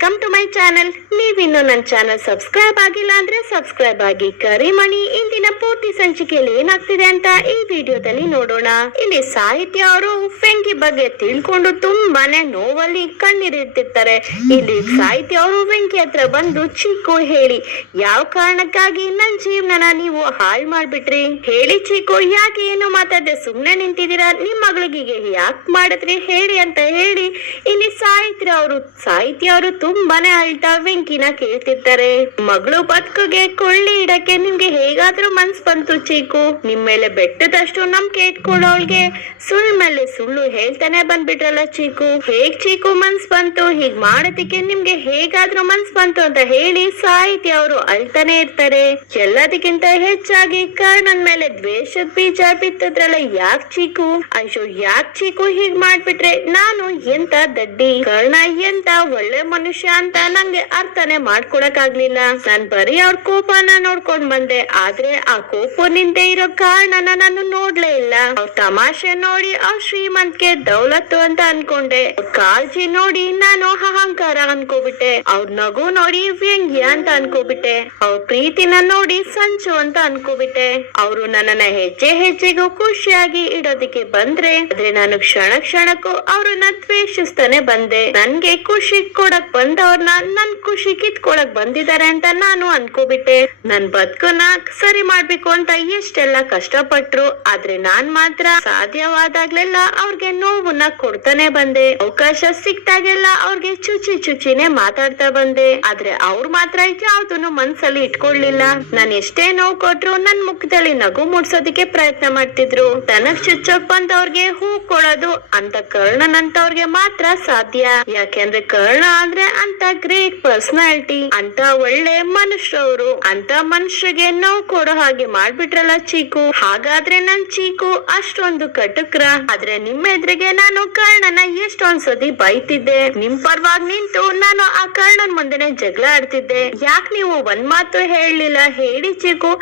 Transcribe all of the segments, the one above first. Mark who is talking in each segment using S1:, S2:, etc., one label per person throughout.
S1: Welcome to my channel ನೀವಿನ್ನು ನನ್ನ channel subscribe ಆಗಿಲ್ಲ ಅಂದ್ರೆ ಸಬ್ಸ್ಕ್ರೈಬ್ ಆಗಿ ಕರಿಮಣಿ ಇಂದಿನ ಪೂರ್ತಿ ಸಂಚಿಕೆಯಲ್ಲಿ ಏನಾಗ್ತಿದೆ ಅಂತ ಈ ವಿಡಿಯೋದಲ್ಲಿ ನೋಡೋಣ. ಇಲ್ಲಿ ಸಾಹಿತ್ಯ ಅವರು ವೆಂಕಿ ಬಗ್ಗೆ ತಿಳ್ಕೊಂಡು ತುಂಬಾನೇ ನೋವಲ್ಲಿ ಕಣ್ಣೀರಿಡ್ತಿರ್ತಾರೆ ಇಲ್ಲಿ ಸಾಹಿತ್ಯ ಅವರು ವೆಂಕಿ ಹತ್ರ ಬಂದು ಚಿಕ್ಕು ಹೇಳಿ, ಯಾವ ಕಾರಣಕ್ಕಾಗಿ ನನ್ ಜೀವನನ ನೀವು ಹಾಳು ಮಾಡ್ಬಿಟ್ರಿ? ಹೇಳಿ ಚಿಕ್ಕು ಯಾಕೆ ಏನು ಮಾತಾಡದೆ? ಸುಮ್ನೆ ನಿಂತಿದ್ದೀರಾ? ನಿಮ್ಮ ಮಗಳಿಗೆ ಯಾಕೆ ಮಾಡಿದ್ರಿ? ಹೇಳಿ ಅಂತ ಹೇಳಿ ಇಲ್ಲಿ ಸಾಹಿತ್ಯ ಅವರು ಸಾಹಿತ್ಯ ಅವರು ತುಂಬಾನೇ ಅಳ್ತಾ ವೆಂಕಿನ ಕೇಳ್ತಿರ್ತಾರೆ ಮಗಳು ಬದುಕುಗೆ ಕೊಳ್ಳಿ ಇಡಕ್ಕೆ ನಿಮ್ಗೆ ಹೇಗಾದ್ರೂ ಮನ್ಸ್ ಬಂತು ಚೀಕು. ನಿಮ್ ಮೇಲೆ ಬೆಟ್ಟದಷ್ಟು ನಂಬಿಕೆ ಇಟ್ಕೊಳ್ಳೋಳ್ಗೆ. ಸುಳ್ಳು ಮೇಲೆ ಸುಳ್ಳು ಹೇಳ್ತಾನೆ ಬಂದ್ಬಿಟ್ರಲ್ಲ ಚೀಕು. ಹೇಗ್ ಚೀಕು ಮನ್ಸ್ ಬಂತು? ಹೀಗ್ ಮಾಡೋದಕ್ಕೆ ನಿಮ್ಗೆ ಹೇಗಾದ್ರೂ ಮನ್ಸ್ ಬಂತು ಅಂತ ಹೇಳಿ ಸಾಹಿತಿ ಅವರು ಅಳ್ತಾನೆ ಇರ್ತಾರೆ. ಎಲ್ಲದಕ್ಕಿಂತ ಹೆಚ್ಚಾಗಿ ಕರ್ಣನ್ ಮೇಲೆ ದ್ವೇಷದ ಬೀಜ ಬಿತ್ತದ್ರಲ್ಲ ಯಾಕ್ ಚೀಕು? ಅಯ್ಯೋ, ಯಾಕ್ ಚೀಕು ಹೀಗ್ ಮಾಡ್ಬಿಟ್ರೆ ನಾನು ಎಂತ ದಡ್ಡಿ? ಕರ್ಣ ಎಂತ ಒಳ್ಳೆ ಮನುಷ್ಯ ಅಂತ ನಂಗೆ ಅರ್ಥನೆ ಮಾಡ್ಕೊಳಕ್ ಆಗ್ಲಿಲ್ಲ ನಾನ್ ಬರೀ ಅವ್ರ ಕೋಪನ ನೋಡ್ಕೊಂಡ್ ಬಂದೆ. ಆದ್ರೆ ಆ ಕೋಪನಿಂದ ಇರೋ ಕಾರಣನ ನಾನು ನೋಡ್ಲೇ ಇಲ್ಲ. ಅವ್ರ ತಮಾಷೆ ನೋಡಿ ಅವ್ರ ಶ್ರೀಮಂತ್ಗೆ ದೌಲತ್ತು ಅಂತ ಅನ್ಕೊಂಡೆ. ಕಾಳಜಿ ನೋಡಿ ನಾನು ಅಹಂಕಾರ ಅನ್ಕೋಬಿಟ್ಟೆ. ಅವ್ರ ನಗು ನೋಡಿ ವ್ಯಂಗ್ಯ ಅಂತ ಅನ್ಕೋಬಿಟ್ಟೆ. ಅವ್ರ ಪ್ರೀತಿನ ನೋಡಿ ಸಂಚು ಅಂತ ಅನ್ಕೋಬಿಟ್ಟೆ. ಅವರು ನನ್ನನ್ನ ಹೆಜ್ಜೆ ಹೆಜ್ಜೆಗೂ ಖುಷಿಯಾಗಿ ಇಡೋದಿಕ್ಕೆ ಬಂದ್ರೆ, ಆದ್ರೆ ನಾನು ಕ್ಷಣ ಕ್ಷಣಕ್ಕೂ ಅವ್ರನ್ನ ದ್ವೇಷಿಸ್ತಾನೆ ಬಂದೆ. ನನ್ಗೆ ಖುಷಿ ಕೊಡಕ್ ಬಂದವ್ರನ್ನ ನನ್ ಖುಷಿ ಕಿತ್ಕೊಳಕ್ ಬಂದಿದ್ದಾರೆ ಅಂತ ನಾನು ಅನ್ಕೋಬಿಟ್ಟೆ. ನನ್ ಬದುಕನ್ನ ಸರಿ ಮಾಡ್ಬೇಕು ಅಂತ ಎಷ್ಟೆಲ್ಲ ಕಷ್ಟಪಟ್ರು, ಆದ್ರೆ ನಾನ್ ಮಾತ್ರ ಸಾಧ್ಯವಾದಾಗ್ಲೆಲ್ಲ ಅವ್ರಿಗೆ ನೋವನ್ನ ಕೊಡ್ತಾನೆ ಬಂದೆ. ಅವಕಾಶ ಸಿಕ್ತಾಗೆಲ್ಲ ಅವ್ರಿಗೆ ಚುಚಿ ಚುಚಿನೇ ಮಾತಾಡ್ತಾ ಬಂದೆ. ಆದ್ರೆ ಅವ್ರು ಮಾತ್ರ ಯಾವ್ದನ್ನು ಮನ್ಸಲ್ಲಿ ಇಟ್ಕೊಳ್ಲಿಲ್ಲ. ನಾನ್ ಎಷ್ಟೇ ನೋವು ಕೊಟ್ರು ನನ್ ಮುಖದಲ್ಲಿ ನಗು ಮೂಡ್ಸೋದಿಕ್ಕೆ ಪ್ರಯತ್ನ ಮಾಡ್ತಿದ್ರು. ತನಗ್ ಚುಚ್ಚೋಕ್ ಬಂದವ್ರಿಗೆ ಹೂ ಕೊಡೋದು ಅಂತ ಕರ್ಣನಂತವ್ರಿಗೆ ಮಾತ್ರ ಸಾಧ್ಯ. ಯಾಕೆಂದ್ರೆ ಕರ್ಣ ಅಂದ್ರೆ ಅಂತ ಗ್ರೇಟ್ ಪರ್ಸನಾಲಿಟಿ ಅಂತ ಒಳ್ಳೆ ಮನುಷ್ಯರು, ಅಂತ ಮನುಷ್ಯಗೆ ನೋವು ಕೊಡೋ ಹಾಗೆ ಮಾಡ್ಬಿಟ್ರಲ್ಲ ಚೀಕು. ಹಾಗಾದ್ರೆ ನನ್ ಚೀಕು ಅಷ್ಟೊಂದು ಕಟುಕ್ರ. ಆದ್ರೆ ನಿಮ್ಮ ಎದುರಿಗೆ ನಾನು ಕರ್ಣನ ಎಷ್ಟೊಂದ್ ಸತಿ ಬೈತಿದ್ದೆ. ನಿಮ್ ಪರವಾಗಿ ನಿಂತು ನಾನು ಆ ಕರ್ಣನ್ ಮುಂದೆನೆ ಜಗಳ ಆಡ್ತಿದ್ದೆ. ಯಾಕ್ ನೀವು ಒಂದ್ ಮಾತು ಹೇಳಲಿಲ್ಲ ಹೇಳಿ ಚೀಕು.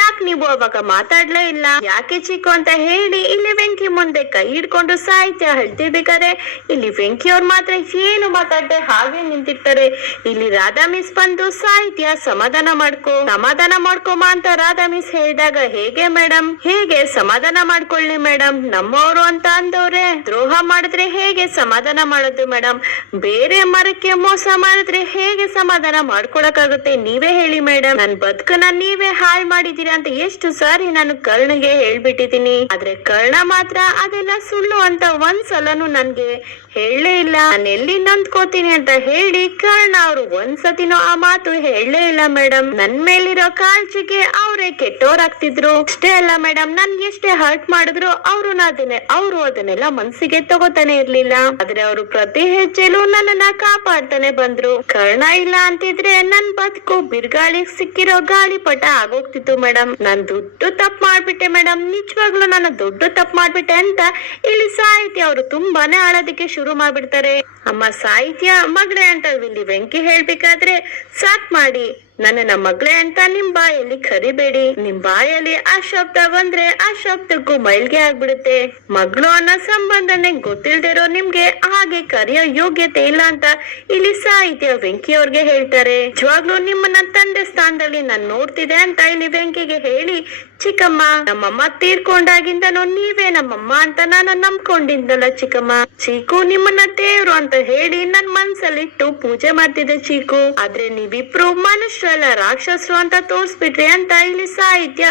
S1: ಯಾಕ್ ನೀವು ಅವಾಗ ಮಾತಾಡ್ಲೇ ಇಲ್ಲ. ಯಾಕೆ ಚೀಕು ಅಂತ ಹೇಳಿ ಇಲ್ಲಿ ವೆಂಕಿ ಮುಂದೆ ಕೈ ಹಿಡ್ಕೊಂಡು ಸಾಹಿತ್ಯ ಹೇಳ್ತಿರ್ಬೇಕಾದ್ರೆ ಇಲ್ಲಿ ವೆಂಕಿ ಅವ್ರು ಮಾತ್ರ ಏನು ಮಾತಾಡ್ದೆ ಹಾಗೆ ನಿಂತಿರ್ತಾರೆ. ಇಲ್ಲಿ ರಾಧಾ ಮಿಸ್ ಬಂದು ಸಾಹಿತ್ಯ ಸಮಾಧಾನ ಮಾಡ್ಕೋ, ಸಮಾಧಾನ ಮಾಡ್ಕೊಮಾ ಅಂತ ರಾಧಾ ಮಿಸ್ ಹೇಳಿದಾಗ, ಹೇಗೆ ಮೇಡಮ್ ಹೇಗೆ ಸಮಾಧಾನ ಮಾಡ್ಕೊಳ್ಳಿ ಮೇಡಮ್ ನಮ್ಮವರು ಅಂತ ಅಂದವ್ರೆ, ದ್ರೋಹ ಮಾಡಿದ್ರೆ ಹೇಗೆ ಸಮಾಧಾನ ಮಾಡೋದು ಮೇಡಮ್ ಬೇರೆ ಮರಕ್ಕೆ ಮೋಸ ಮಾಡಿದ್ರೆ ಹೇಗೆ ಸಮಾಧಾನ ಮಾಡ್ಕೊಳಕಾಗುತ್ತೆ ನೀವೇ ಹೇಳಿ ಮೇಡಮ್ ನನ್ ಬದುಕನ್ನ ನೀವೇ ಹಾಳ್ ಮಾಡಿದೀರಾ ಅಂತ ಎಷ್ಟು ಸಾರಿ ನಾನು ಕರ್ಣಗೆ ಹೇಳ್ಬಿಟ್ಟಿದೀನಿ ಆದ್ರೆ ಕರ್ಣ ಮಾತ್ರ ಅದೆಲ್ಲ ಸುಳ್ಳು ಅಂತ ಒಂದ್ ಸಲನು ನನ್ಗೆ ಹೇಳಲೇ ಇಲ್ಲ. ನಾನು ಎಲ್ಲಿ ನಂದ್ಕೋತೀನಿ ಅಂತ ಹೇಳಿ ಕರ್ಣ ಅವರು ಒಂದ್ಸತಿನೂ ಆ ಮಾತು ಹೇಳಲೇ ಇಲ್ಲ ಮೇಡಮ್ ನನ್ ಮೇಲಿರೋ ಕಾಳಜಿಗೆ ಅವರೇ ಕೆಟ್ಟೋರಾಗ್ತಿದ್ರು. ಅಷ್ಟೇ ಅಲ್ಲ ಮೇಡಮ್ ನನ್ ಎಷ್ಟೇ ಹರ್ಟ್ ಮಾಡಿದ್ರು ಅವರು ಅದನ್ನೇ, ಅವರು ಅದನ್ನೆಲ್ಲ ಮನ್ಸಿಗೆ ತಗೋತಾನೆ ಇರ್ಲಿಲ್ಲ. ಆದ್ರೆ ಅವರು ಪ್ರತಿ ಹೆಜ್ಜೆಲು ನನ್ನನ್ನ ಕಾಪಾಡ್ತಾನೆ ಬಂದ್ರು. ಕರ್ಣ ಇಲ್ಲ ಅಂತಿದ್ರೆ ನನ್ ಬದುಕು ಬಿರ್ಗಾಳಿಗ್ ಸಿಕ್ಕಿರೋ ಗಾಳಿಪಟ ಆಗೋಗ್ತಿತ್ತು ಮೇಡಮ್ ನಾನ್ ದುಡ್ಡು ತಪ್ಪು ಮಾಡ್ಬಿಟ್ಟೆ ಮೇಡಮ್ ನಿಜವಾಗ್ಲೂ ನನ್ನ ದುಡ್ಡು ತಪ್ಪು ಮಾಡ್ಬಿಟ್ಟೆ ಅಂತ ಇಲ್ಲಿ ಸಾಹಿತಿ ಅವರು ತುಂಬಾನೇ ಆಳೋದಿಕ್ಕೆ ಶುರು ಮಾಡ್ಬಿಡ್ತಾರೆ. ಅಮ್ಮ ಸಾಹಿತ್ಯ ಮಗಳೇ ಅಂತ ಇಲ್ಲಿ ವೆಂಕಿ ಹೇಳ್ಬೇಕಾದ್ರೆ, ಸಾಕ್ ಮಾಡಿ. ನನ್ನ ಮಗಳೇ ಅಂತ ನಿಮ್ ಬಾಯಲ್ಲಿ ಕರಿಬೇಡಿ. ನಿಮ್ ಬಾಯಲ್ಲಿ ಆ ಶಬ್ದ ಬಂದ್ರೆ ಆ ಶಬ್ದಕ್ಕೂ ಮೈಲ್ಗೆ ಆಗ್ಬಿಡುತ್ತೆ. ಮಗಳು ಅನ್ನೋ ಸಂಬಂಧನೆ ಗೊತ್ತಿಲ್ದಿರೋ ನಿಮ್ಗೆ ಹಾಗೆ ಕರೆಯೋ ಯೋಗ್ಯತೆ ಇಲ್ಲ ಅಂತ ಇಲ್ಲಿ ಸಾಹಿತ್ಯ ವೆಂಕಿ ಅವ್ರಿಗೆ ಹೇಳ್ತಾರೆ. ನಿಜವಾಗ್ಲೂ ನಿಮ್ಮನ್ನ ತಂದೆ ಸ್ಥಾನದಲ್ಲಿ ನಾನ್ ನೋಡ್ತಿದೆ ಅಂತ ಇಲ್ಲಿ ವೆಂಕಿಗೆ ಹೇಳಿ ಚಿಕ್ಕಮ್ಮ, ನಮ್ಮಮ್ಮ ತೀರ್ಕೊಂಡಾಗಿಂದನು ನೀವೇ ನಮ್ಮಮ್ಮ ಅಂತ ನಾನು ನಂಬ್ಕೊಂಡಿದ್ದಲ್ಲ ಚಿಕ್ಕಮ್ಮ. ಚೀಕು ನಿಮ್ಮನ್ನ ದೇವ್ರು ಅಂತ ಹೇಳಿ ನನ್ ಮನ್ಸಲ್ಲಿಟ್ಟು ಪೂಜೆ ಮಾಡ್ತಿದ್ದೆ ಚೀಕು. ಆದ್ರೆ ನೀವಿಬ್ರು ಮನುಷ್ಯರಲ್ಲ, ರಾಕ್ಷಸರು ಅಂತ ತೋರ್ಸ್ಬಿಟ್ರಿ ಅಂತ ಇಲ್ಲಿ ಸಾಹಿತ್ಯ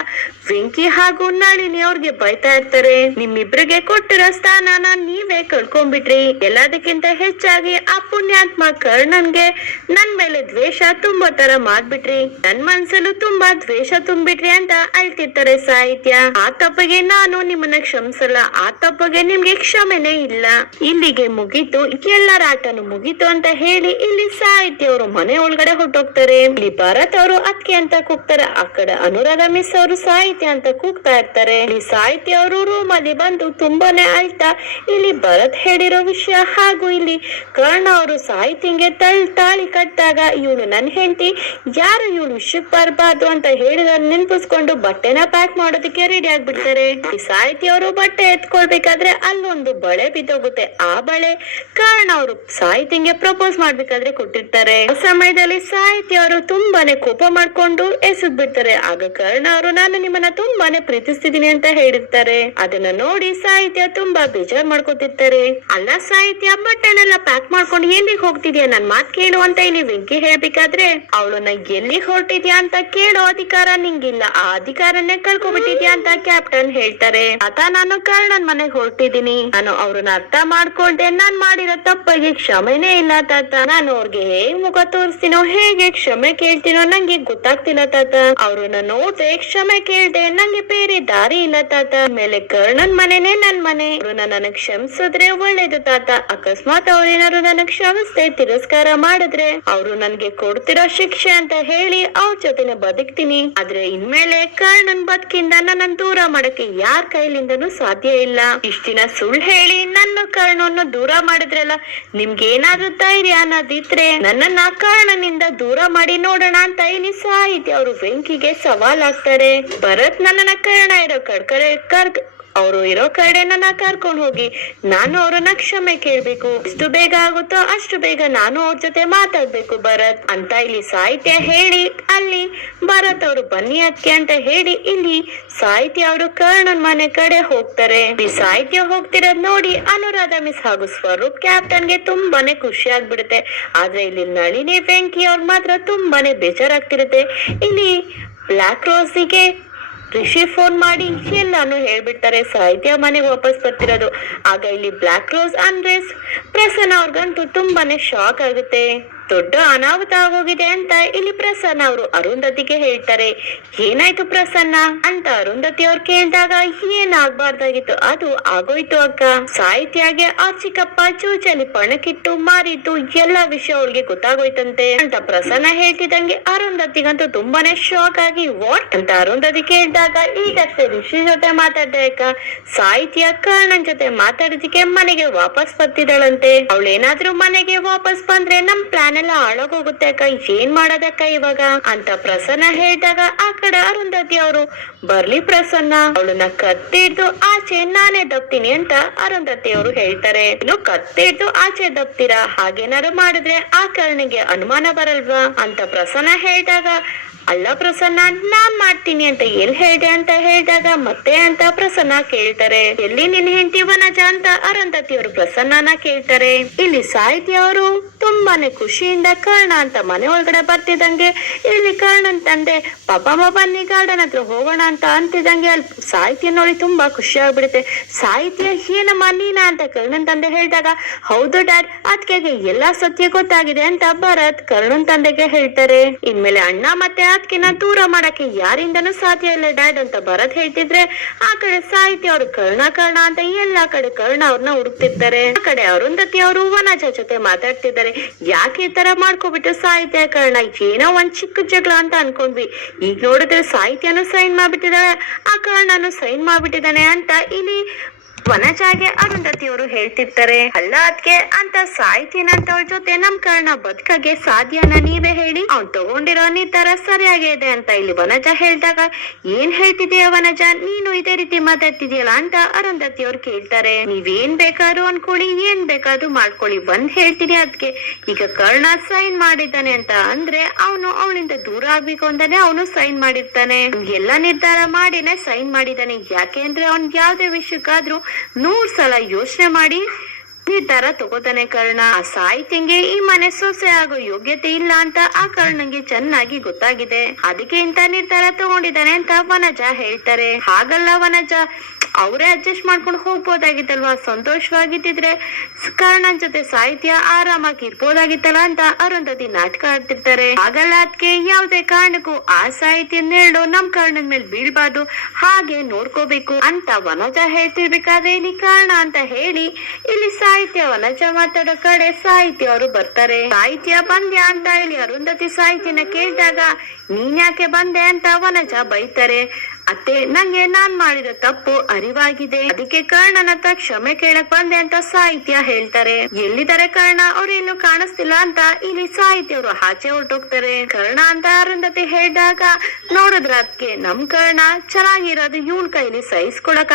S1: ವೆಂಕಿ ಹಾಗೂ ನಳಿನಿ ಅವ್ರಿಗೆ ಬೈತಾ ಇರ್ತಾರೆ. ನಿಮ್ಮಿಬ್ರಿಗೆ ಕೊಟ್ಟಿರೋ ಸ್ಥಾನನ ನೀವೇ ಕಳ್ಕೊಂಡ್ಬಿಟ್ರಿ. ಎಲ್ಲದಕ್ಕಿಂತ ಹೆಚ್ಚಾಗಿ ಆ ಪುಣ್ಯಾತ್ಮ ಕರ್ಣನ್ಗೆ ನನ್ ಮೇಲೆ ದ್ವೇಷ ತುಂಬಾ ತರ ಮಾಡ್ಬಿಟ್ರಿ. ನನ್ ಮನ್ಸಲ್ಲೂ ತುಂಬಾ ದ್ವೇಷ ತುಂಬಿಟ್ರಿ ಅಂತ ಅಳ್ತಿರ್ತಾರೆ ಸಾಹಿತ್ಯ. ಆ ತಪ್ಪಿಗೆ ನಾನು ನಿಮ್ಮನ್ನ ಕ್ಷಮಿಸಲ್ಲ. ಆ ತಪ್ಪಿಗೆ ನಿಮ್ಗೆ ಕ್ಷಮೆನೇ ಇಲ್ಲ. ಇಲ್ಲಿಗೆ ಮುಗೀತು. ಎಲ್ಲರ ಆಟನು ಮುಗೀತು ಅಂತ ಹೇಳಿ ಇಲ್ಲಿ ಸಾಹಿತ್ಯ ಅವರು ಮನೆ ಒಳಗಡೆ ಹೊಟ್ಟೋಗ್ತಾರೆ ಇಲ್ಲಿ ಭರತ್ ಅವರು ಅಕ್ಕಿ ಅಂತ ಕೂಗ್ತಾರೆ. ಆ ಕಡೆ ಅನುರಾಧ ಮಿಸ್ ಅವರು ಸಾಹಿತ್ಯ ಅಂತ ಕೂಗ್ತಾ ಇರ್ತಾರೆ. ಇಲ್ಲಿ ಸಾಹಿತ್ಯ ಅವರು ರೂಮ್ ಅಲ್ಲಿ ಬಂದು ತುಂಬಾನೇ ಅಳ್ತಾ ಇಲ್ಲಿ ಭರತ್ ಹೇಳಿರೋ ವಿಷಯ ಹಾಗೂ ಇಲ್ಲಿ ಕರ್ಣ ಅವರು ಸಾಹಿತ್ಯಂಗೆ ತಳ್ ತಾಳಿ ಕಟ್ಟಾಗ ಇವಳು ನನ್ ಹೆಂಡತಿ, ಯಾರು ಇವಳು ವಿಷಯಕ್ಕೆ ಬರಬಾರ್ದು ಅಂತ ಹೇಳಿದ ನೆನ್ಪಿಸ್ಕೊಂಡು ಬಟ್ಟೆನ ಪ್ಯಾಕ್ ಮಾಡೋದಕ್ಕೆ ರೆಡಿ ಆಗ್ಬಿಡ್ತಾರೆ. ಸಾಹಿತಿ ಅವರು ಬಟ್ಟೆ ಎತ್ಕೊಳ್ಬೇಕಾದ್ರೆ ಅಲ್ಲೊಂದು ಬಳೆ ಬಿದ್ದೋಗುತ್ತೆ. ಆ ಬಳೆ ಕಾರಣ ಅವರು ಸಾಹಿತಿಗೆ ಪ್ರಪೋಸ್ ಮಾಡ್ಬೇಕಾದ್ರೆ ಕೊಟ್ಟಿರ್ತಾರೆ. ಸಮಯದಲ್ಲಿ ಸಾಹಿತ್ಯ ಅವರು ತುಂಬಾನೇ ಕೋಪ ಮಾಡ್ಕೊಂಡು ಎಸೆದ್ ಬಿಡ್ತಾರೆ. ಆಗ ಕರ್ಣ ಅವರು, ನಾನು ನಿಮ್ಮನ್ನ ತುಂಬಾನೇ ಪ್ರೀತಿಸ್ತಿದೀನಿ ಅಂತ ಹೇಳಿರ್ತಾರೆ. ಅದನ್ನ ನೋಡಿ ಸಾಹಿತ್ಯ ತುಂಬಾ ಬೇಜಾರ್ ಮಾಡ್ಕೊತಿರ್ತಾರೆ. ಅಲ್ಲ ಸಾಹಿತ್ಯ, ಬಟ್ಟೆನೆಲ್ಲ ಪ್ಯಾಕ್ ಮಾಡ್ಕೊಂಡು ಎಲ್ಲಿಗೆ ಹೋಗ್ತಿದ್ಯಾ? ನನ್ ಮಾತ್ ಕೇಳು ಅಂತ ಇಲ್ಲಿ ವೆಂಕಿ ಹೇಳ್ಬೇಕಾದ್ರೆ, ಅವಳನ್ನ ಎಲ್ಲಿ ಹೊರಟಿದ್ಯಾ ಅಂತ ಕೇಳೋ ಅಧಿಕಾರ ನಿಂಗಿಲ್ಲ. ಆ ಅಧಿಕಾರನ್ನೇ ಕಳ್ಕೊಬಿಟ್ಟಿದ್ಯಾ ಅಂತ ಕ್ಯಾಪ್ಟನ್ ಹೇಳ್ತಾರೆ. ಆತ ನಾನು ಕರ್ಣನ್ ಮನೆಗ್ ಹೊರಟಿದ್ದೀನಿ ನಾನು ಅವ್ರನ್ನ ಅರ್ಥ ಮಾಡ್ಕೊಳ್ದೆ ನಾನ್ ಮಾಡಿರೋ ತಪ್ಪಿಗೆ ಕ್ಷಮೆನೇ ಇಲ್ಲ ತಾತ. ನಾನು ಅವ್ರಿಗೆ ಹೇಗ್ ಮುಖ ತೋರಿಸ್ತೀನೋ, ಹೇಗೆ ಕ್ಷಮೆ ಕೇಳ್ತೀನೋ ನಂಗೆ ಗೊತ್ತಾಗ್ತಿಲ್ಲ ತಾತ. ಅವ್ರನ್ನ ನೋಡ್ದೆ ಕ್ಷಮೆ ಕೇಳ್ದೆ ನಂಗೆ ಬೇರೆ ದಾರಿ ಇಲ್ಲ ತಾತ. ಮೇಲೆ ಕರ್ಣನ್ ಮನೆನೇ ನನ್ ಮನೆ. ಅವ್ರನ್ನ ನನಗ್ ಕ್ಷಮಿಸಿದ್ರೆ ಒಳ್ಳೇದು ತಾತ. ಅಕಸ್ಮಾತ್ ಅವ್ರೇನಾದ್ರು ನನಗ್ ಕ್ಷಮಿಸ್ದೆ, ತಿರಸ್ಕಾರ ಮಾಡಿದ್ರೆ ಅವ್ರು ನನ್ಗೆ ಕೊಡ್ತಿರೋ ಶಿಕ್ಷೆ ಅಂತ ಹೇಳಿ ಅವ್ರ ಜೊತೆನೆ ಬದುಕ್ತೀನಿ. ಆದ್ರೆ ಇನ್ಮೇಲೆ ಕರ್ಣನ್ ಬದುಕಿಂದ ನನ್ನ ದೂರ ಮಾಡಕ್ಕೆ ಯಾರ ಕೈಲಿಂದನೂ ಸಾಧ್ಯ ಇಲ್ಲ. ಇಷ್ಟಿನ ಸುಳ್ಳು ಹೇಳಿ ನನ್ನ ಕರ್ಣವನ್ನು ದೂರ ಮಾಡಿದ್ರಲ್ಲ ನಿಮ್ಗೆ ಏನಾದ್ರೂ ಧೈರ್ಯ ಅನ್ನೋದಿದ್ರೆ ನನ್ನನ್ನ ಕಾರಣನಿಂದ ದೂರ ಮಾಡಿ ನೋಡೋಣ ಅಂತ ಇಲ್ಲಿ ಸಾಹಿತ್ಯ ಅವರು ಬೆಂಕಿಗೆ ಸವಾಲ್ ಹಾಕ್ತಾರೆ ಭರತ್ ನನ್ನನ್ನ ಕರ್ಣ ಇರೋ ಕಡ್ಕಡೆ ಕರ್ ಅವರು ಇರೋ ಕಡೆ ನಾ ಕರ್ಕೊಂಡು ಹೋಗಿ. ನಾನು ಅವ್ರನ್ನ ಕ್ಷಮೆ ಕೇಳ್ಬೇಕು. ಎಷ್ಟು ಬೇಗ ಆಗುತ್ತೋ ಅಷ್ಟು ಬೇಗ ನಾನು ಅವ್ರ ಜೊತೆ ಮಾತಾಡ್ಬೇಕು, ಭರತ್ ಅಂತ ಇಲ್ಲಿ ಸಾಹಿತ್ಯ ಹೇಳಿ, ಅಲ್ಲಿ ಭರತ್ ಅವರು ಬನ್ನಿ ಅದಕ್ಕೆ ಅಂತ ಹೇಳಿ ಇಲ್ಲಿ ಸಾಹಿತ್ಯ ಅವರು ಕರ್ಣನ್ ಮನೆ ಕಡೆ ಹೋಗ್ತಾರೆ. ಈ ಸಾಹಿತ್ಯ ಹೋಗ್ತಿರೋದ್ ನೋಡಿ ಅನುರಾಧ ಮಿಸ್ ಹಾಗೂ ಸ್ವರೂಪ್ ಕ್ಯಾಪ್ಟನ್ಗೆ ತುಂಬಾನೇ ಖುಷಿ ಆಗ್ಬಿಡುತ್ತೆ. ಆದ್ರೆ ಇಲ್ಲಿ ನಳಿನಿ ವೆಂಕಿ ಅವ್ರ ಮಾತ್ರ ತುಂಬಾನೇ ಬೇಜಾರಾಗ್ತಿರುತ್ತೆ. ಇಲ್ಲಿ ಬ್ಲಾಕ್ ರೋಸಿಗೆ ರಿಷಿ ಫೋನ್ ಮಾಡಿ ಎಲ್ಲಾನು ಹೇಳ್ಬಿಡ್ತಾರೆ, ಸಾಹಿತ್ಯ ಮನೆಗೆ ವಾಪಸ್ ಬರ್ತಿರೋದು. ಆಗ ಇಲ್ಲಿ ಬ್ಲಾಕ್ ರೋಸ್ ಅಂದ್ರೆ ಪ್ರಸನ್ನ ಅವ್ರಿಗಂತೂ ತುಂಬಾನೇ ಶಾಕ್ ಆಗುತ್ತೆ. ದೊಡ್ಡ ಅನಾಹುತ ಆಗೋಗಿದೆ ಅಂತ ಇಲ್ಲಿ ಪ್ರಸನ್ನ ಅವರು ಅರುಂಧತಿಗೆ ಹೇಳ್ತಾರೆ. ಏನಾಯ್ತು ಪ್ರಸನ್ನ? ಅಂತ ಅರುಂಧತಿ ಅವ್ರು ಕೇಳಿದಾಗ ಏನಾಗ್ಬಾರ್ದಾಗಿತ್ತು? ಅದು ಆಗೋಯ್ತು ಅಕ್ಕ. ಸಾಹಿತಿಯಾಗೆ ಆ ಚಿಕ್ಕಪ್ಪ ಚೂಚಲಿ ಪಣಕ್ಕಿಟ್ಟು ಮಾರಿದ್ದು ಎಲ್ಲಾ ವಿಷಯ ಅವಳಿಗೆ ಗೊತ್ತಾಗೋಯ್ತಂತೆ ಅಂತ ಪ್ರಸನ್ನ ಹೇಳ್ತಿದಂಗೆ ಅರುಂಧತಿಗಂತೂ ತುಂಬಾನೇ ಶಾಕ್ ಆಗಿ, ವಾಟ್? ಅಂತ ಅರುಂಧತಿ ಕೇಳಿದಾಗ ಈಗಷ್ಟೇ ಋಷಿ ಜೊತೆ ಮಾತಾಡ್ದೆ ಅಕ್ಕ. ಸಾಹಿತ್ಯ ಕರ್ಣನ್ ಜೊತೆ ಮಾತಾಡಿದಕ್ಕೆ ಮನೆಗೆ ವಾಪಸ್ ಬರ್ತಿದ್ದಾಳಂತೆ. ಅವಳೇನಾದ್ರೂ ಮನೆಗೆ ವಾಪಸ್ ಬಂದ್ರೆ ನಮ್ ಪ್ಲಾನ್ ಎಲ್ಲ ಅಳಗೋಗುತ್ತೆ ಅಕ್ಕ ಏನ್ ಮಾಡೋದಕ್ಕ ಇವಾಗ? ಅಂತ ಪ್ರಸನ್ನ ಹೇಳಿದಾಗ ಆ ಕಡೆ ಅರುಂಧತಿ ಅವರು, ಬರ್ಲಿ ಪ್ರಸನ್ನ, ಅವಳನ್ನ ಕತ್ತಿಡ್ದು ಆಚೆ ನಾನೇ ದಪ್ತೀನಿ ಅಂತ ಅರುಂಧತಿ ಅವರು ಹೇಳ್ತಾರೆ. ಇನ್ನು ಕತ್ತಿಡ್ದು ಆಚೆ ದಪ್ತೀರಾ? ಹಾಗೇನಾರು ಮಾಡಿದ್ರೆ ಆ ಕರ್ಣಿಗೆ ಅನುಮಾನ ಬರಲ್ವಾ? ಅಂತ ಪ್ರಸನ್ನ ಹೇಳಿದಾಗ, ಅಲ್ಲ ಪ್ರಸನ್ನ, ನಾನ್ ಮಾಡ್ತೀನಿ ಅಂತ ಎಲ್ ಹೇಳ್ದೆ ಅಂತ ಹೇಳಿದಾಗ ಮತ್ತೆ ಅಂತ ಪ್ರಸನ್ನ ಕೇಳ್ತಾರೆ. ಎಲ್ಲಿ ನಿನ್ ಹೆಂಡತಿ ವನಜ? ಅಂತ ಅವರು ಪ್ರಸನ್ನನ ಕೇಳ್ತಾರೆ. ಇಲ್ಲಿ ಸಾಹಿತ್ಯ ಅವರು ತುಂಬಾನೇ ಖುಷಿಯಿಂದ ಕರ್ಣ ಅಂತ ಮನೆ ಒಳಗಡೆ ಬರ್ತಿದಂಗೆ ಇಲ್ಲಿ ಕರ್ಣನ್ ತಂದೆ, ಪಾಪ ಬನ್ನಿ ಗಾರ್ಡನ್ ಹತ್ರ ಹೋಗೋಣ ಅಂತ ಅಂತಿದಂಗೆ ಅಲ್ಲಿ ಸಾಹಿತ್ಯ ನೋಡಿ ತುಂಬಾ ಖುಷಿ ಆಗ್ಬಿಡುತ್ತೆ. ಸಾಹಿತ್ಯ ಏನಮ್ಮ ನೀನ ಅಂತ ಕರ್ಣನ್ ತಂದೆ ಹೇಳಿದಾಗ, ಹೌದು ಡ್ಯಾಡ್ ಅದಕ್ಕೆ ಎಲ್ಲಾ ಸತ್ಯ ಗೊತ್ತಾಗಿದೆ ಅಂತ ಭರತ್ ಕರ್ಣನ್ ತಂದೆಗೆ ಹೇಳ್ತಾರೆ. ಇನ್ಮೇಲೆ ಅಣ್ಣ ಮತ್ತೆ ಅದಕ್ಕಿನ ದೂರ ಮಾಡಕ್ಕೆ ಯಾರಿಂದನೂ ಸಾಧ್ಯ ಇಲ್ಲ ಡ್ಯಾಡ್ ಅಂತ ಭರತ್ ಹೇಳ್ತಿದ್ರೆ, ಆ ಕಡೆ ಸಾಹಿತ್ಯ ಅವರು ಕರ್ಣ ಕರ್ಣ ಅಂತ ಎಲ್ಲಾ ಕಡೆ ಕರ್ಣ ಅವ್ರನ್ನ ಹುಡುಕ್ತಿರ್ತಾರೆ. ಆ ಕಡೆ ಅರುಂಧತಿ ಅವರು ವನಜ ಜೊತೆ ಮಾತಾಡ್ತಿದ್ದಾರೆ. ಯಾಕೆ ಈ ತರ ಮಾಡ್ಕೊಬಿಟ್ಟು ಸಾಹಿತ್ಯ ಕಾರಣ ಏನೋ ಒಂದ್ ಚಿಕ್ಕ ಜಗಳ ಅಂತ ಅನ್ಕೊಂಡ್ವಿ. ಈಗ ನೋಡಿದ್ರೆ ಸಾಹಿತ್ಯನು ಸೈನ್ ಮಾಡ್ಬಿಟ್ಟಿದ್ದಾಳೆ ಆ ಕರ್ಣನು ಸೈನ್ ಮಾಡ್ಬಿಟ್ಟಿದ್ದಾನೆ ಅಂತ ಇಲ್ಲಿ ವನಜಾಗೆ ಅರುಂಧತಿ ಅವರು ಹೇಳ್ತಿರ್ತಾರೆ. ಅಲ್ಲ ಅದ್ಕೆ ಅಂತ ಸಾಹಿತ್ಯನಂತವ್ರ ಜೊತೆ ನಮ್ ಕರ್ಣ ಬದುಕಗೆ ಸಾಧ್ಯನ ನೀವೇ ಹೇಳಿ. ಅವ್ನ್ ತಗೊಂಡಿರೋ ನಿರ್ಧಾರ ಸರಿಯಾಗಿದೆ ಅಂತ ಇಲ್ಲಿ ವನಜ ಹೇಳ್ದಾಗ, ಏನ್ ಹೇಳ್ತಿದೀಯ ವನಜ? ನೀನು ಇದೇ ರೀತಿ ಮಾತಾಡ್ತಿದೀಯಲ್ಲ ಅಂತ ಅರುಂಧತಿ ಅವ್ರು ಕೇಳ್ತಾರೆ. ನೀವೇನ್ ಬೇಕಾದ್ರೂ ಅನ್ಕೊಳ್ಳಿ, ಏನ್ ಬೇಕಾದ್ರೂ ಮಾಡ್ಕೊಳ್ಳಿ. ಬಂದ್ ಹೇಳ್ತೀನಿ ಅದ್ಕೆ. ಈಗ ಕರ್ಣ ಸೈನ್ ಮಾಡಿದ್ದಾನೆ ಅಂತ ಅಂದ್ರೆ ಅವನು ಅವಳಿಂದ ದೂರ ಆಗ್ಬೇಕು ಅಂತಾನೆ ಅವನು ಸೈನ್ ಮಾಡಿರ್ತಾನೆ. ಎಲ್ಲ ನಿರ್ಧಾರ ಮಾಡಿನೇ ಸೈನ್ ಮಾಡಿದ್ದಾನೆ. ಯಾಕೆ ಅಂದ್ರೆ ಅವ್ನ್ ಯಾವ್ದೇ ವಿಷಯಕ್ಕಾದ್ರೂ ನೂರ್ ಸಲ ಯೋಚನೆ ಮಾಡಿ ನಿರ್ಧಾರ ತಗೋತಾನೆ ಕರ್ಣ. ಆ ಸಾಹಿತ್ಯಂಗೆ ಈ ಮನೆ ಸೊಸೆ ಆಗೋ ಯೋಗ್ಯತೆ ಇಲ್ಲ ಅಂತ ಆ ಕರ್ಣಂಗೆ ಚೆನ್ನಾಗಿ ಗೊತ್ತಾಗಿದೆ. ಅದಕ್ಕೆ ಇಂತ ನಿರ್ಧಾರ ತಗೊಂಡಿದ್ದಾನೆ ಅಂತ ವನಜ ಹೇಳ್ತಾರೆ. ಹಾಗಲ್ಲ ವನಜ. ಅವರೇ ಅಡ್ಜಸ್ಟ್ ಮಾಡ್ಕೊಂಡು ಹೋಗ್ಬೋದಾಗಿತ್ತಲ್ವಾ? ಸಂತೋಷವಾಗಿದ್ದಿದ್ರೆ ಕರ್ಣನ್ ಜೊತೆ ಸಾಹಿತ್ಯ ಆರಾಮಾಗಿ ಇರ್ಬೋದಾಗಿತ್ತಲ್ಲ ಅಂತ ಅರುಂಧತಿ ನಾಟಕ ಆಡ್ತಿರ್ತಾರೆ. ಹಾಗಲ್ಲ ಅದಕ್ಕೆ ಯಾವುದೇ ಕಾರಣಕ್ಕೂ ಆ ಸಾಹಿತ್ಯ ನೆರಳು ನಮ್ ಕರ್ಣನ್ ಮೇಲೆ ಬೀಳ್ಬಾರ್ದು. ಹಾಗೆ ನೋಡ್ಕೋಬೇಕು ಅಂತ ವನಜ ಹೇಳ್ತಿರ್ಬೇಕಾದ್ರೆ, ಇಲ್ಲಿ ಕಾರಣ ಅಂತ ಹೇಳಿ ಇಲ್ಲಿ ಸಾಹಿತ್ಯ ವನಜ ಮಾತಾಡೋ ಕಡೆ ಸಾಹಿತ್ಯ ಅವರು ಬರ್ತಾರೆ. ಸಾಹಿತ್ಯ ಬಂದ್ಯಾ ಅಂತ ಹೇಳಿ ಅರುಂಧತಿ ಸಾಹಿತ್ಯನ ಕೇಳಿದಾಗ ನೀನ್ ಯಾಕೆ ಬಂದೆ ಅಂತ ವನಜ ಬೈತಾರೆ. ಅತ್ತೆ, ನಂಗೆ ನಾನ್ ಮಾಡಿದ ತಪ್ಪು ಅರಿವಾಗಿದೆ. ಅದಕ್ಕೆ ಕರ್ಣನ ಹತ್ರ ಕ್ಷಮೆ ಕೇಳಕ್ ಬಂದೆ ಅಂತ ಸಾಹಿತ್ಯ ಹೇಳ್ತಾರೆ. ಎಲ್ಲಿದ್ದಾರೆ ಕರ್ಣ? ಅವ್ರು ಇನ್ನು ಕಾಣಿಸ್ತಿಲ್ಲ ಅಂತ ಇಲ್ಲಿ ಸಾಹಿತ್ಯ ಅವರು ಆಚೆ ಹೊರಟೋಗ್ತಾರೆ. ಕರ್ಣ ಅಂತ ಅರುಂಧತಿ ಹೇಳಿದಾಗ ನೋಡಿದ್ರ ಅದಕ್ಕೆ ನಮ್ ಕರ್ಣ ಚೆನ್ನಾಗಿರೋದು ಇವಳ ಕೈಲಿ ಸಹಿಸ್ಕೊಳಕ್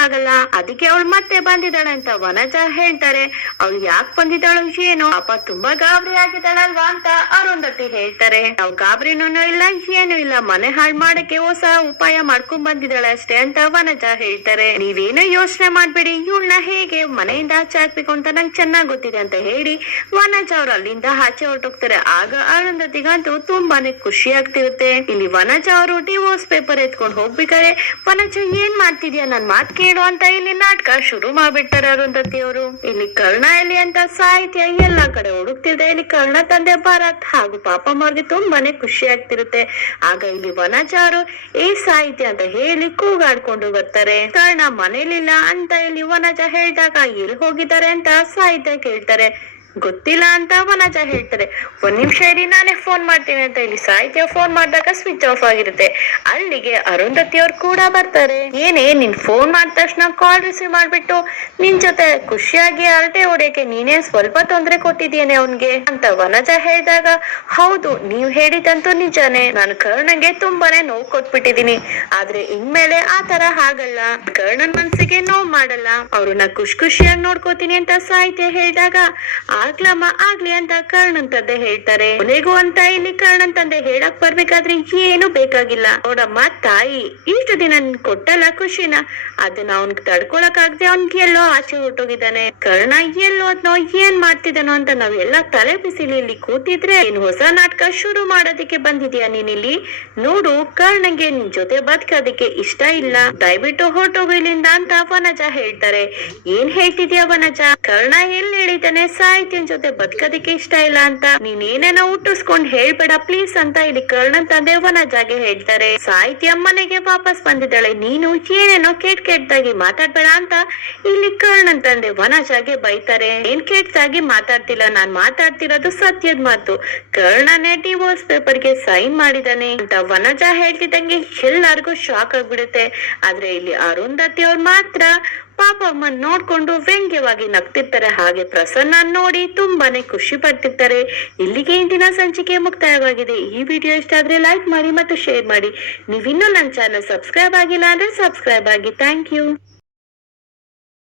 S1: ಅದಕ್ಕೆ ಅವಳು ಮತ್ತೆ ಬಂದಿದ್ದಾಳೆ ಅಂತ ವನಜ ಹೇಳ್ತಾರೆ. ಅವಳು ಯಾಕೆ ಬಂದಿದ್ದಾಳು ಏನು ಅಪ್ಪ ತುಂಬಾ ಗಾಬರಿ ಆಗಿದ್ದಾಳಲ್ವಾ ಅಂತ ಅರುಂಧತಿ ಹೇಳ್ತಾರೆ. ನಾವು ಗಾಬರಿನೂ ಇಲ್ಲ, ಏನು ಇಲ್ಲ. ಮನೆ ಹಾಳು ಮಾಡಕ್ಕೆ ಹೊಸ ಉಪಾಯ ಮಾಡ್ಕೊಂಡ್ ಬಂದಿದ್ದಾಳೆ ಅಷ್ಟೇ ಅಂತ ವನಜ ಹೇಳ್ತಾರೆ. ನೀವೇನೋ ಯೋಚನೆ ಮಾಡ್ಬೇಡಿ, ಇವಳನ್ನ ಹೇಗೆ ಮನೆಯಿಂದ ಆಚೆ ಹಾಕ್ಬೇಕು ಅಂತ ನಂಗೆ ಚೆನ್ನಾಗ್ ಗೊತ್ತಿದೆ ಅಂತ ಹೇಳಿ ವನಜ ಅವ್ರು ಅಲ್ಲಿಂದ ಆಚೆ ಹೊರಟೋಗ್ತಾರೆ. ಆಗ ಅರುಂಧತಿಗಂತೂ ತುಂಬಾನೇ ಖುಷಿ ಆಗ್ತಿರುತ್ತೆ. ಇಲ್ಲಿ ವನಜ ಅವರು ಡಿವೋರ್ಸ್ ಪೇಪರ್ ಎತ್ಕೊಂಡು ಹೋಗ್ಬೇಕಾರೆ ವನಜ, ಏನ್ ಮಾಡ್ತಿದ್ಯಾ? ನನ್ ಮಾತ್ ಕೇಳು ಅಂತ ಇಲ್ಲಿ ನಾಟಕ ಶುರು ಮಾಡ್ಬಿಡ್ತಾರೆ ಅರುಂಧತಿ ಅವರು. ಇಲ್ಲಿ ಕರ್ಣ ಎಲ್ಲಿ ಅಂತ ಸಾಹಿತ್ಯ ಎಲ್ಲಾ ಕಡೆ ಹುಡುಕ್ತಿದೆ ಇಲ್ಲಿ ಕರ್ಣ ತಂದೆ ಭಾರತ್ ಹಾಗೂ ಪಾಪಮ್ಮ ಅವ್ರಿಗೆ ತುಂಬಾನೇ ಖುಷಿ ಆಗ್ತಿರುತ್ತೆ. ಆಗ ಇಲ್ಲಿ ವನಜ ಅವರು, ಏ ಸಾಹಿತ್ಯ ಅಂತ ಹೇಳಿ ಕೂಗಾಡ್ಕೊಂಡು ಬರ್ತಾರೆ. ಕಾರಣ ಮನೇಲಿಲ್ಲ ಅಂತ ಹೇಳಿ ವನಜ ಹೇಳಿದಾಗ ಎಲ್ಲಿ ಹೋಗಿದ್ದಾರೆ? ಅಂತ ಸಾಹಿತ್ಯ ಕೇಳ್ತಾರೆ. ಗೊತ್ತಿಲ್ಲ ಅಂತ ವನಜ ಹೇಳ್ತಾರೆ ಒಂದ್ ನಿಮಿಷ ಇರಿ, ನಾನೇ ಫೋನ್ ಮಾಡ್ತೀನಿ ಅಂತ ಹೇಳಿ ಸಾಹಿತ್ಯ ಫೋನ್ ಮಾಡಿದಾಗ ಸ್ವಿಚ್ ಆಫ್ ಆಗಿರುತ್ತೆ. ಅಲ್ಲಿಗೆ ಅರುಂಧತಿ ಅವ್ರು ಕೂಡ ಬರ್ತಾರೆ. ಏನೇ, ನಿನ್ ಫೋನ್ ಮಾಡಿದ ತಕ್ಷಣ ಕಾಲ್ ರಿಸೀವ್ ಮಾಡ್ಬಿಟ್ಟು ನಿನ್ ಜೊತೆ ಖುಷಿಯಾಗಿ ಅರಟೆ ಹೊಡೆಯಕ್ಕೆ ನೀನೇ ಸ್ವಲ್ಪ ತೊಂದರೆ ಕೊಟ್ಟಿದ್ದೀನಿ ಅವನ್ಗೆ? ಅಂತ ವನಜ ಹೇಳಿದಾಗ, ಹೌದು, ನೀವ್ ಹೇಳಿದಂತೂ ನಿಜಾನೇ. ನಾನು ಕರ್ಣಂಗೆ ತುಂಬಾನೇ ನೋವು ಕೊಟ್ಬಿಟ್ಟಿದೀನಿ ಆದ್ರೆ ಇನ್ಮೇಲೆ ಆ ತರ ಆಗಲ್ಲ ಕರ್ಣನ್ ಮನ್ಸಿಗೆ ನೋವು ಮಾಡಲ್ಲ. ಅವ್ರನ್ನ ಖುಷಿ ಖುಷಿಯಾಗಿ ನೋಡ್ಕೋತೀನಿ ಅಂತ ಸಾಹಿತ್ಯ ಹೇಳಿದಾಗ ಆಗ್ಲಮ್ಮ ಆಗ್ಲಿ ಅಂತ ಕರ್ಣನ್ ತಂದೆ ಹೇಳ್ತಾರೆ. ಕೊನೆಗೂ ಅಂತ ಇಲ್ಲಿ ಕರ್ಣನ್ ತಂದೆ ಹೇಳಕ್ ಬರ್ಬೇಕಾದ್ರೆ ಏನು ಬೇಕಾಗಿಲ್ಲ. ನೋಡಮ್ಮ, ತಾಯಿ, ಇಷ್ಟು ದಿನ ಕೊಟ್ಟಲ್ಲ ಖುಷಿನ. ಅದನ್ನ ಅವ್ನ್ಗ್ ತಡ್ಕೊಳಕ್ ಆಗದೆ ಅವ್ನ್ಗೆ ಎಲ್ಲೋ ಆಚೆ ಹೊಟ್ಟೋಗಿದ್ದಾನೆ ಕರ್ಣ ಎಲ್ಲೋ ಅದ್ನೋ ಏನ್ ಮಾಡ್ತಿದ್ದಾನೋ ಅಂತ ನಾವೆಲ್ಲ ತಲೆ ಬಿಸಿಲಿ ಇಲ್ಲಿ ಕೂತಿದ್ರೆ ಏನ್ ಹೊಸ ನಾಟಕ ಶುರು ಮಾಡೋದಕ್ಕೆ ಬಂದಿದ್ಯಾ ನೀನ್ ಇಲ್ಲಿ ನೋಡು, ಕರ್ಣಂಗೆ ನಿನ್ ಜೊತೆ ಬದುಕೋದಕ್ಕೆ ಇಷ್ಟ ಇಲ್ಲ. ದಯವಿಟ್ಟು ಹೊರಟೋಗು ಇಲ್ಲಿಂದ ಅಂತ ವನಜ ಹೇಳ್ತಾರೆ. ಏನ್ ಹೇಳ್ತಿದ್ಯಾ ವನಜ? ಕರ್ಣ ಎಲ್ಲಿ ಹೇಳಿದ್ದಾನೆ ಸಾಹಿತ್ಯನ್ ಜೊತೆ ಬದುಕೋದಕ್ಕೆ ಇಷ್ಟ ಇಲ್ಲ ಅಂತ ನೀನ್ ಏನೇನೋ ಹುಟ್ಟಿಸ್ಕೊಂಡ್ ಹೇಳ್ಬೇಡ ಪ್ಲೀಸ್ ಅಂತ ಇಲ್ಲಿ ಕರ್ಣನ್ ತಂದೆ ವನಜಾಗೆ ಹೇಳ್ತಾರೆ. ಸಾಹಿತ್ಯ ಮನೆಗೆ ವಾಪಸ್ ಬಂದಿದ್ದಾಳೆ. ನೀನು ಏನೇನೋ ಕೇಟ್ ಕೆಟ್ಟದಾಗಿ ಮಾತಾಡ್ಬೇಡ ಅಂತ ಇಲ್ಲಿ ಕರ್ಣನ್ ತಂದೆ ವನಜಾಗೆ ಬೈತಾರೆ. ಏನ್ ಕೆಟ್ಟದಾಗಿ ಮಾತಾಡ್ತಿಲ್ಲ, ನಾನ್ ಮಾತಾಡ್ತಿರೋದು ಸತ್ಯದ ಮಾತು. ಕರ್ಣನೇ ಡಿವೋರ್ಸ್ ಪೇಪರ್ಗೆ ಸೈನ್ ಮಾಡಿದಾನೆ ಅಂತ ವನಜ ಹೇಳ್ತಿದ್ದಂಗೆ ಎಲ್ಲಾರ್ಗೂ ಶಾಕ್ ಆಗ್ಬಿಡುತ್ತೆ. ಆದ್ರೆ ಇಲ್ಲಿ ಅರುಂಧತಿ ಅವ್ರು ಮಾತ್ರ ಪಾಪ ಅಮ್ಮ ನೋಡ್ಕೊಂಡು ವ್ಯಂಗ್ಯವಾಗಿ ನಗ್ತಿರ್ತಾರೆ. ಹಾಗೆ ಪ್ರಸನ್ನ ನೋಡಿ ತುಂಬಾನೇ ಖುಷಿ ಪಡ್ತಿರ್ತಾರೆ. ಇಲ್ಲಿಗೆ ಇಂದಿನ ಸಂಚಿಕೆ ಮುಕ್ತಾಯವಾಗಿದೆ. ಈ ವಿಡಿಯೋ ಇಷ್ಟ ಆದ್ರೆ ಲೈಕ್ ಮಾಡಿ ಮತ್ತು ಶೇರ್ ಮಾಡಿ. ನೀವಿನ್ನೂ ನನ್ನ ಚಾನಲ್ ಸಬ್ಸ್ಕ್ರೈಬ್ ಆಗಿಲ್ಲ ಅಂದ್ರೆ ಸಬ್ಸ್ಕ್ರೈಬ್ ಆಗಿ. Thank you